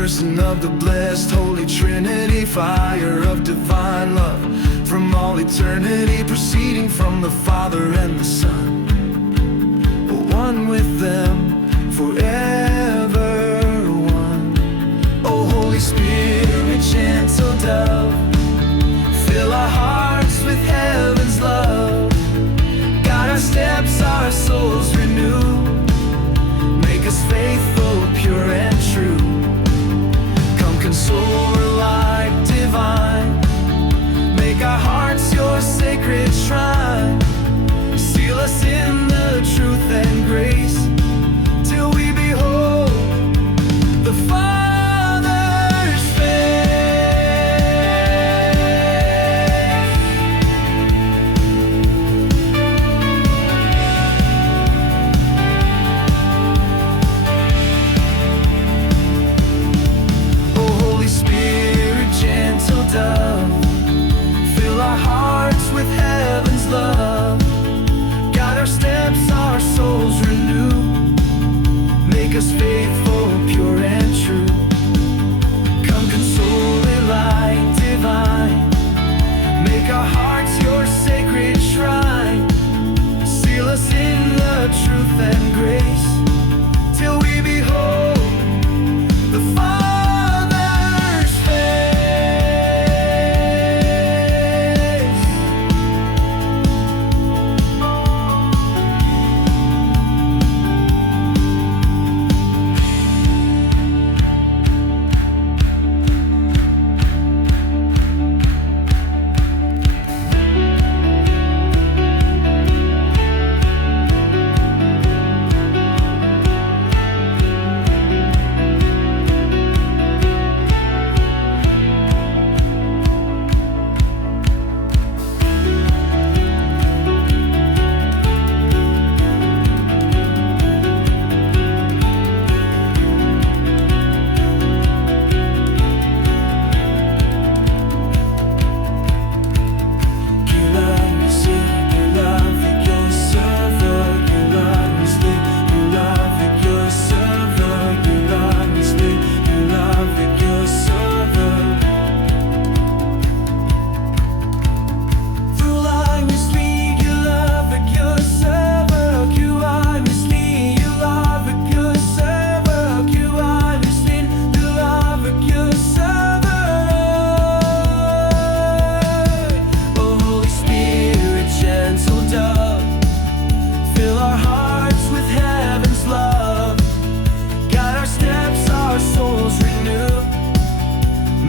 person of the blessed Holy Trinity, fire of divine love from all eternity, proceeding from the Father and the Son, one with them forever one. O Holy Spirit, gentle dove, fill our hearts with heaven's love. Guide our steps, our souls renew. Make us faithful, pure and true. Come console, light divine. Make our hearts your sacred shrine. Seal us in the truth and grace, till we behold the Father's face. O Holy Spirit, gentle dove, fill our hearts with heaven's love. Guide our steps, our souls renew. Make us faithful, pure and true. Come console, light divine. Make our hearts your sacred shrine. Seal us in the truth and grace, till we behold the Father's face.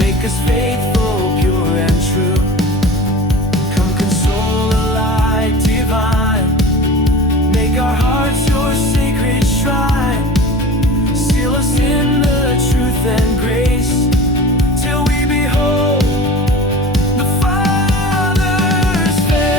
Make us faithful, pure and true. Come console, light divine. Make our hearts your sacred shrine. Seal us in the truth and grace, till we behold the Father's face.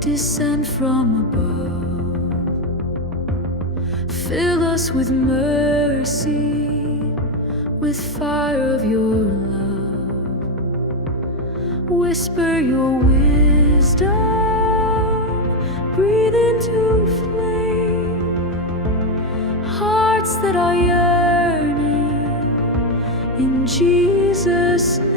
Descend from above, fill us with mercy, with fire of your love. Whisper your wisdom, breathe into flame hearts that are yearning in Jesus' name.